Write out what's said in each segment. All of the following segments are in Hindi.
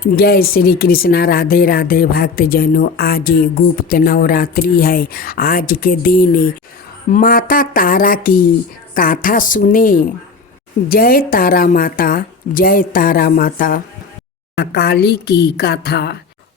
जय श्री कृष्णा। राधे राधे भक्त जनों। आज गुप्त नवरात्रि है। आज के दिन माता तारा की गाथा सुने। जय तारा माता, जय तारा माता। काली की गाथा।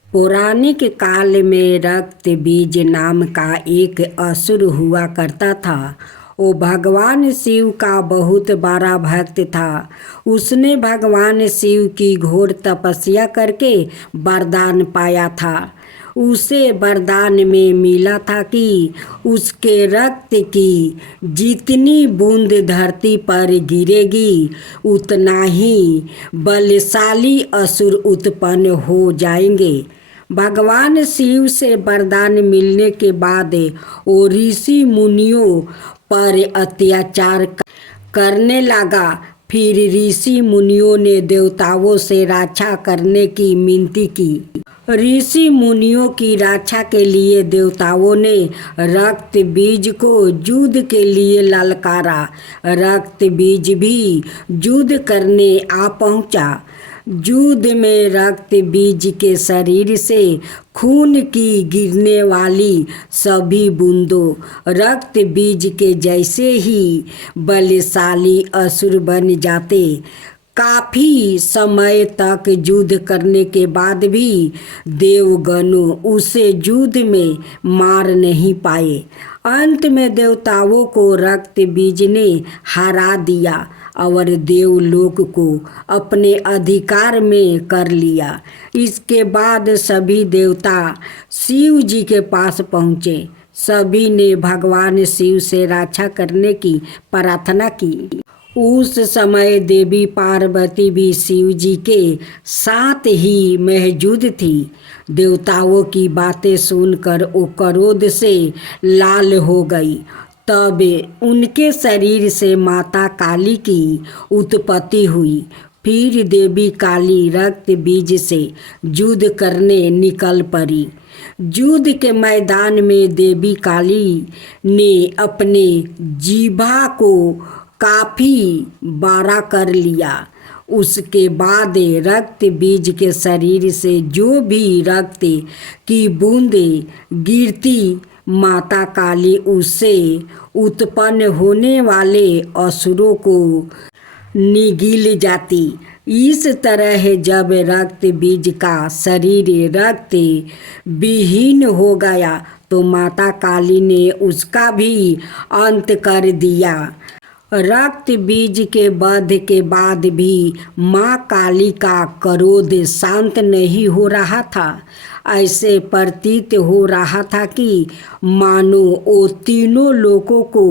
पौराणिक काल में रक्त बीज नाम का एक असुर हुआ करता था। वो भगवान शिव का बहुत बड़ा भक्त था। उसने भगवान शिव की घोर तपस्या करके वरदान पाया था। उसे वरदान में मिला था कि उसके रक्त की जितनी बूंद धरती पर गिरेगी उतना ही बलशाली असुर उत्पन्न हो जाएंगे। भगवान शिव से वरदान मिलने के बाद वो ऋषि मुनियों पर अत्याचार करने लगा। फिर ऋषि मुनियों ने देवताओं से रक्षा करने की विनती की। ऋषि मुनियों की रक्षा के लिए देवताओं ने रक्त बीज को युद्ध के लिए ललकारा। रक्त बीज भी युद्ध करने आ पहुंचा। युद्ध में रक्त बीज के शरीर से खून की गिरने वाली सभी बूंदों रक्त बीज के जैसे ही बलशाली असुर बन जाते। काफ़ी समय तक युद्ध करने के बाद भी देवगणों उसे युद्ध में मार नहीं पाए। अंत में देवताओं को रक्त बीज ने हरा दिया और देवलोक को अपने अधिकार में कर लिया। इसके बाद सभी देवता शिव जी के पास पहुँचे। सभी ने भगवान शिव से रक्षा करने की प्रार्थना की। उस समय देवी पार्वती भी शिव जी के साथ ही मौजूद थी। देवताओं की बातें सुनकर वो क्रोध से लाल हो गई। तब उनके शरीर से माता काली की उत्पत्ति हुई। फिर देवी काली रक्त बीज से युद्ध करने निकल पड़ी। युद्ध के मैदान में देवी काली ने अपने जीभा को काफ़ी बड़ा कर लिया। उसके बाद रक्त बीज के शरीर से जो भी रक्त की बूंदें गिरती माता काली उससे उत्पन्न होने वाले असुरों को निगल जाती। इस तरह जब रक्त बीज का शरीर रक्त विहीन हो गया तो माता काली ने उसका भी अंत कर दिया। रक्त बीज के वध के बाद भी माँ काली का क्रोध शांत नहीं हो रहा था। ऐसे प्रतीत हो रहा था कि मानो वो तीनों लोगों को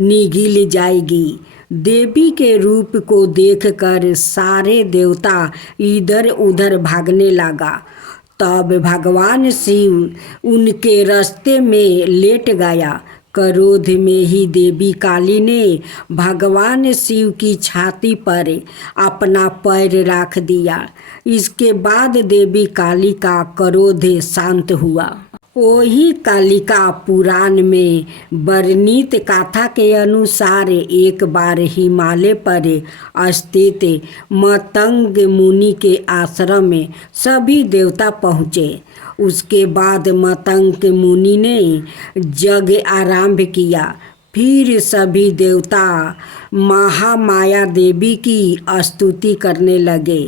निगल जाएगी। देवी के रूप को देखकर सारे देवता इधर उधर भागने लगा। तब भगवान शिव उनके रास्ते में लेट गया। क्रोध में ही देवी काली ने भगवान शिव की छाती पर अपना पैर रख दिया। इसके बाद देवी काली का क्रोध शांत हुआ। वही कालिका पुराण में वर्णित कथा के अनुसार एक बार हिमालय पर स्थित मतंग मुनि के आश्रम में सभी देवता पहुँचे। उसके बाद मतंग मुनि ने यज्ञ आरंभ किया। फिर सभी देवता महामाया देवी की स्तुति करने लगे।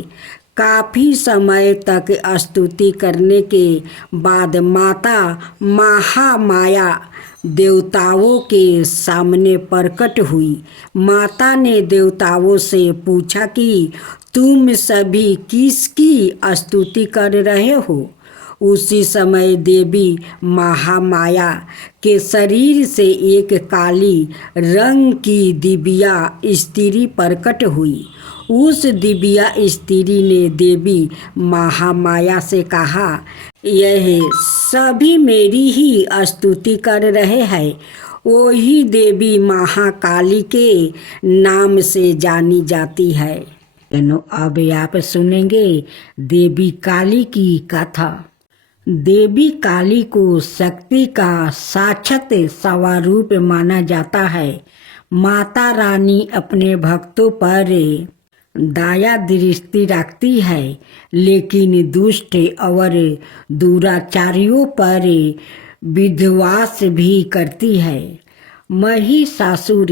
काफ़ी समय तक स्तुति करने के बाद माता महामाया देवताओं के सामने प्रकट हुई। माता ने देवताओं से पूछा कि तुम सभी किसकी स्तुति कर रहे हो। उसी समय देवी महामाया के शरीर से एक काली रंग की दिव्या स्त्री प्रकट हुई। उस दिव्या स्त्री ने देवी महामाया से कहा, यह सभी मेरी ही स्तुति कर रहे हैं। वही देवी महाकाली के नाम से जानी जाती है। अब आप सुनेंगे देवी काली की कथा। देवी काली को शक्ति का साक्षात स्वरूप माना जाता है। माता रानी अपने भक्तों पर दया दृष्टि रखती है, लेकिन दुष्ट और दुराचारियों पर विश्वास भी करती है। महिषासुर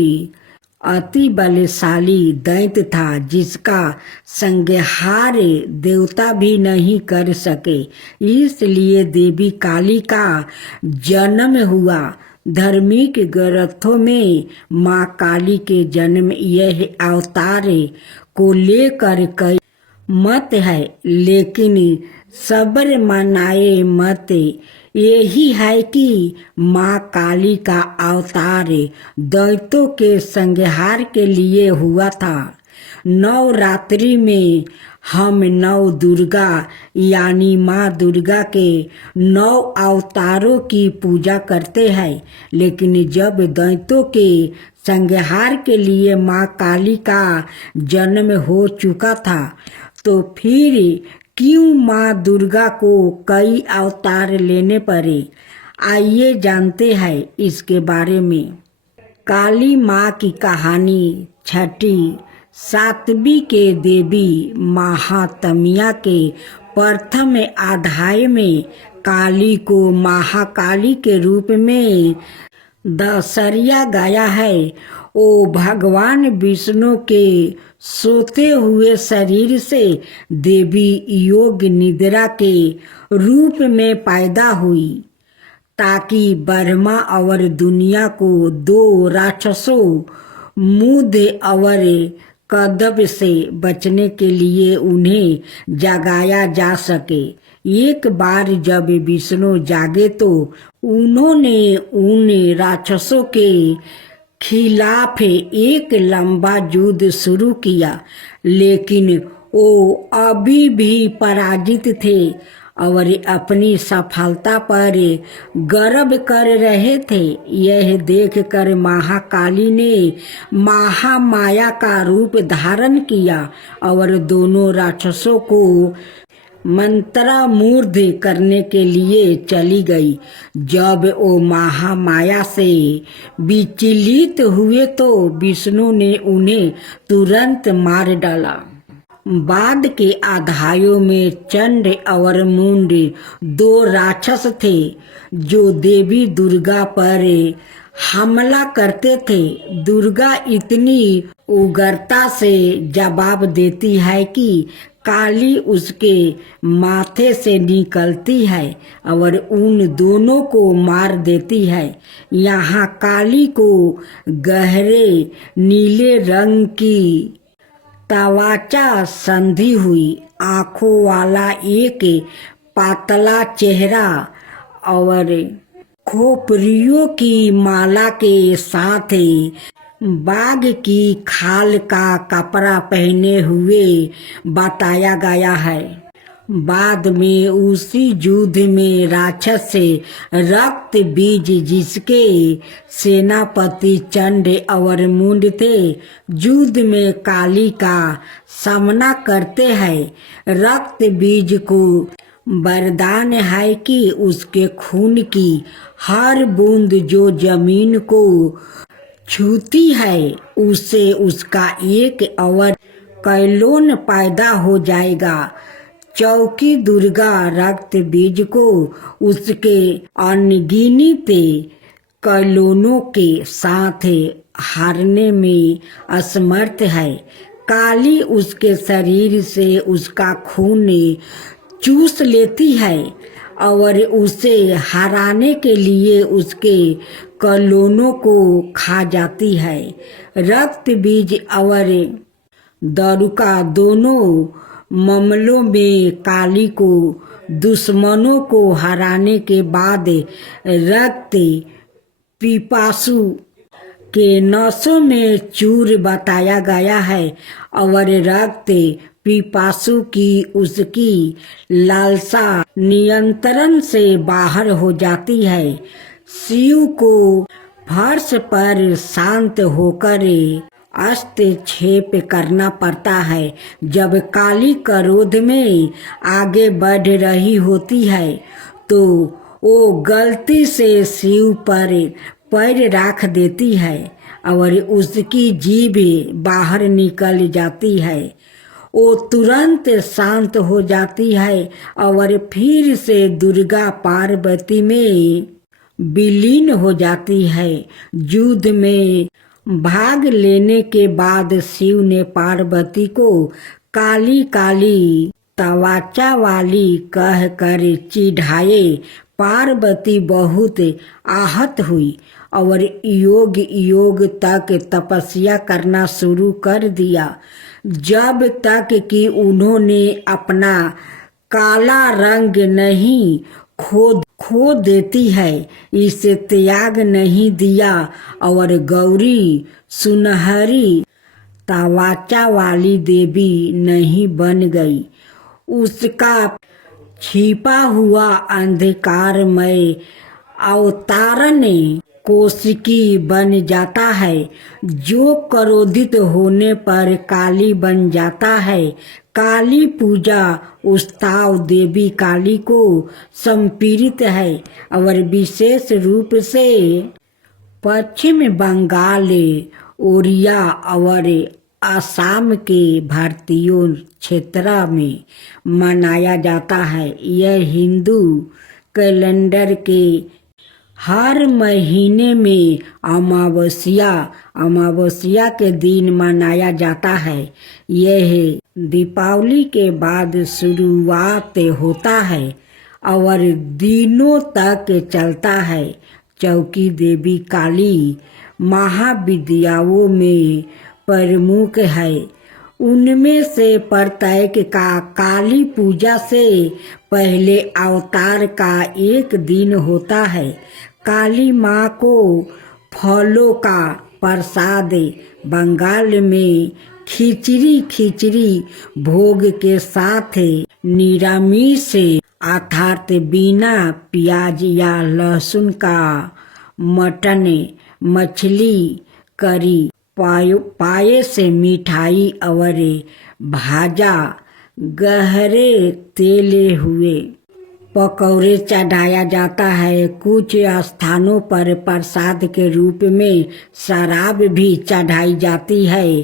अति बलशाली दैत्य था, जिसका संहार देवता भी नहीं कर सके। इसलिए देवी काली का जन्म हुआ। धार्मिक ग्रंथों में माँ काली के जन्म यह अवतार को लेकर कई मत है, लेकिन सबर मनाए मत यही है कि माँ काली का अवतार दैत्यों के संहार के लिए हुआ था। नवरात्रि में हम नव दुर्गा यानी माँ दुर्गा के 9 अवतारों की पूजा करते हैं, लेकिन जब दैत्यों के संहार के लिए माँ काली का जन्म हो चुका था, तो फिर क्यों माँ दुर्गा को कई अवतार लेने पड़े? आइए जानते हैं इसके बारे में। काली माँ की कहानी छठी सातवीं के देवी महात्म्य के प्रथम अध्याय में काली को महाकाली के रूप में दर्शाया गया है। ओ भगवान विष्णु के सोते हुए शरीर से देवी योग निद्रा के रूप में पैदा हुई, ताकि ब्रह्मा और दुनिया को 2 राक्षसों मुद और कदब से बचने के लिए उन्हें जगाया जा सके। एक बार जब विष्णु जागे तो उन्होंने उन राक्षसों के खिलाफ एक लंबा युद्ध शुरू किया, लेकिन वो अभी भी पराजित थे और अपनी सफलता पर गर्व कर रहे थे। यह देखकर महाकाली ने महामाया का रूप धारण किया और दोनों राक्षसों को मंत्रमुग्ध करने के लिए चली गई। जब वो महामाया से विचलित हुए तो विष्णु ने उन्हें तुरंत मार डाला। बाद के अध्यायों में चंड और मुंड 2 राक्षस थे जो देवी दुर्गा पर हमला करते थे। दुर्गा इतनी उग्रता से जवाब देती है कि काली उसके माथे से निकलती है और उन दोनों को मार देती है। यहाँ काली को गहरे नीले रंग की त्वचा संधि हुई, आंखों वाला एक पातला चेहरा और खोपड़ियों की माला के साथ बाघ की खाल का कपड़ा पहने हुए बताया गया है। बाद में उसी युद्ध में राक्षस से रक्त बीज, जिसके सेनापति चंड और मुंड थे, युद्ध में काली का सामना करते हैं। रक्त बीज को वरदान है कि उसके खून की हर बूंद जो जमीन को छूती है, उससे उसका एक और कैलोन पैदा हो जाएगा। चौकी दुर्गा रक्त बीज को उसके अनगिनत कैलोनों के साथ हारने में असमर्थ है। काली उसके शरीर से उसका खून चूस लेती है और उसे हराने के लिए उसके कैलोनों को खा जाती है। रक्त बीज और दारुका दोनों मामलों में काली को दुश्मनों को हराने के बाद रक्त पिपासु के नसों में चूर बताया गया है और रक्त पिपासु की उसकी लालसा नियंत्रण से बाहर हो जाती है। शिव को फर्श पर शांत होकर हस्तक्षेप करना पड़ता है। जब काली क्रोध में आगे बढ़ रही होती है तो वो गलती से शिव पर पैर रख देती है और उसकी जीभ बाहर निकल जाती है। वो तुरंत शांत हो जाती है और फिर से दुर्गा पार्वती में विलीन हो जाती है। युद्ध में भाग लेने के बाद शिव ने पार्वती को काली काली तवाचा वाली कह कर चिढ़ाए। पार्वती बहुत आहत हुई और योग योग तक तपस्या करना शुरू कर दिया, जब तक कि उन्होंने अपना काला रंग नहीं खो देती है, इसे त्याग नहीं दिया और गौरी सुनहरी तवाचा वाली देवी नहीं बन गई। उसका छिपा हुआ अंधकारमय अवतारण कौशिकी बन जाता है, जो क्रोधित होने पर काली बन जाता है। काली पूजा उस्ताव देवी काली को समर्पित है और विशेष रूप से पश्चिम बंगाल, ओडिया और असम के भारतीयों क्षेत्र में मनाया जाता है। यह हिंदू कैलेंडर के हर महीने में अमावस्या के दिन मनाया जाता है। यह दीपावली के बाद शुरुआत होता है और दिनों तक चलता है। चौकी देवी काली महाविद्याओं में प्रमुख है। उनमें से प्रत्येक का काली पूजा से पहले अवतार का एक दिन होता है। काली माँ को फलों का प्रसाद बंगाल में खिचड़ी भोग के साथ निरामिष अर्थात बिना प्याज या लहसुन का मटन, मछली, करी, पायस, मिठाई और भाजा गहरे तेले हुए पकौड़े चढ़ाया जाता है। कुछ स्थानों पर प्रसाद के रूप में शराब भी चढ़ाई जाती है।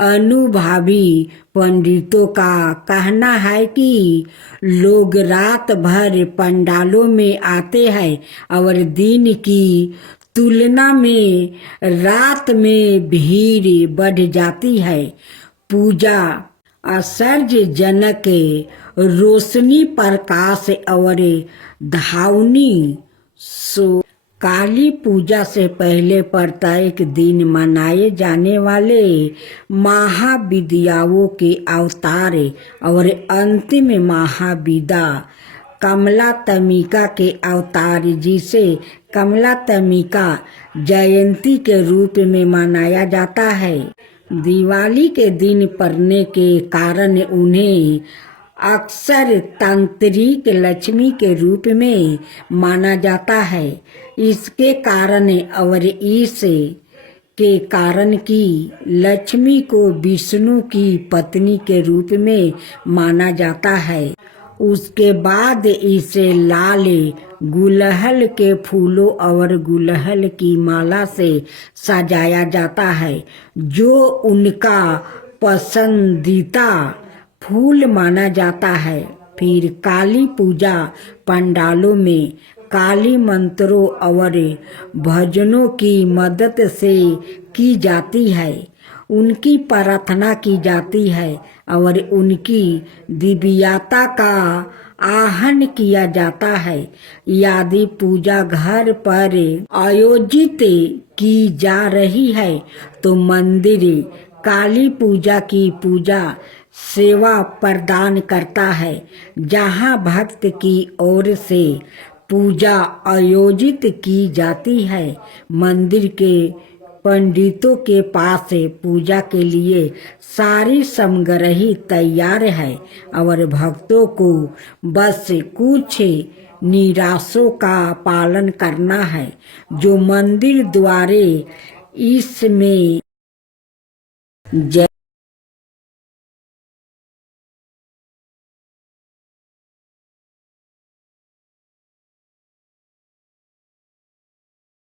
अनुभवी पंडितों का कहना है कि लोग रात भर पंडालों में आते हैं और दिन की तुलना में रात में भीड़ बढ़ जाती है। पूजा आश्चर्यजनक रोशनी, प्रकाश और धावनी सो काली पूजा से पहले प्रत्येक दिन मनाए जाने वाले महाविद्याओं के अवतार और अंतिम महाविद्या कमलात्मिका के अवतार, जिसे कमलात्मिका जयंती के रूप में मनाया जाता है, दिवाली के दिन पड़ने के कारण उन्हें अक्सर तांत्रिक लक्ष्मी के रूप में माना जाता है। इसके कारण और इस के कारण कि लक्ष्मी को विष्णु की पत्नी के रूप में माना जाता है। उसके बाद इसे लाल गुलहल के फूलों और गुलहल की माला से सजाया जाता है, जो उनका पसंदीदा फूल माना जाता है। फिर काली पूजा पंडालों में काली मंत्रों और भजनों की मदद से की जाती है। उनकी प्रार्थना की जाती है और उनकी दिव्यता का आहन किया जाता है। यदि पूजा घर पर आयोजित की जा रही है तो मंदिर काली पूजा की पूजा सेवा प्रदान करता है, जहां भक्त की ओर से पूजा आयोजित की जाती है। मंदिर के पंडितों के पास पूजा के लिए सारी सामग्री तैयार है और भक्तों को बस कुछ निर्देशों का पालन करना है, जो मंदिर द्वारा इसमें